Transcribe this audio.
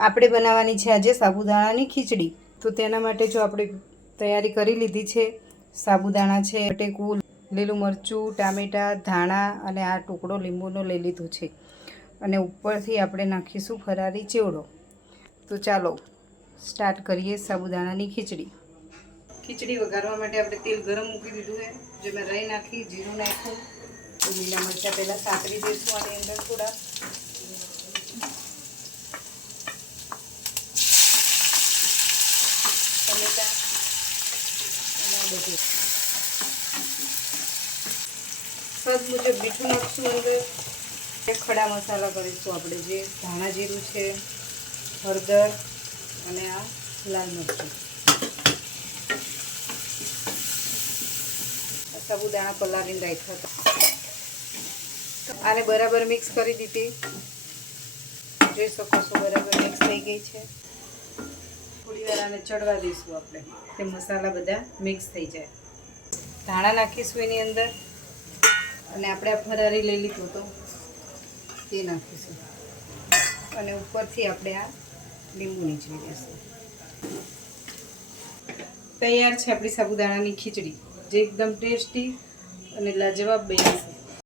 આપણે બનાવવાની છે આજે સાબુદાણાની ખીચડી। તો તેના માટે જો આપણે તૈયારી કરી લીધી છે। સાબુદાણા છે, બટેકું, લીલું મરચું, ટામેટાં, ધાણા અને આ ટુકડો લીંબુનો લઈ લીધો છે અને ઉપરથી આપણે નાખીશું ફરારી ચેવડો। તો ચાલો સ્ટાર્ટ કરીએ સાબુદાણાની ખીચડી। ખીચડી વઘારવા માટે આપણે તેલ ગરમ મૂકી દીધું છે, જેમાં રાઈ નાખી, જીરું નાખ્યું, તો લીલા મરચાં પહેલાં સાતરી દઈશું આની અંદર થોડા, ટમેટા અને બધું સ્વાદ મુજબ મીઠું નાખશું અંદર। ખડા મસાલા કરીશું આપણે, જે ધાણા જીરું છે, હળદર અને આ લાલ મરચું। સાબુદાણા પલાળીને રાખ્યા હતા, આને બરાબર મિક્સ કરી દીધી। જોઈ શકો છો બરાબર મિક્સ થઈ ગઈ છે। થોડી વાર આને ચડવા દઈશું આપણે, તે મસાલા બધા મિક્સ થઈ જાય। ધાણા નાખીશું એની અંદર અને આપણે આ ફરારી લઈ લીધું તો તે નાખીશું અને ઉપરથી આપણે આ લીંબુ નીચવી દઈશું। તૈયાર છે આપણી સાબુદાણાની ખીચડી, જે એકદમ ટેસ્ટી અને લાજવાબ બની છે।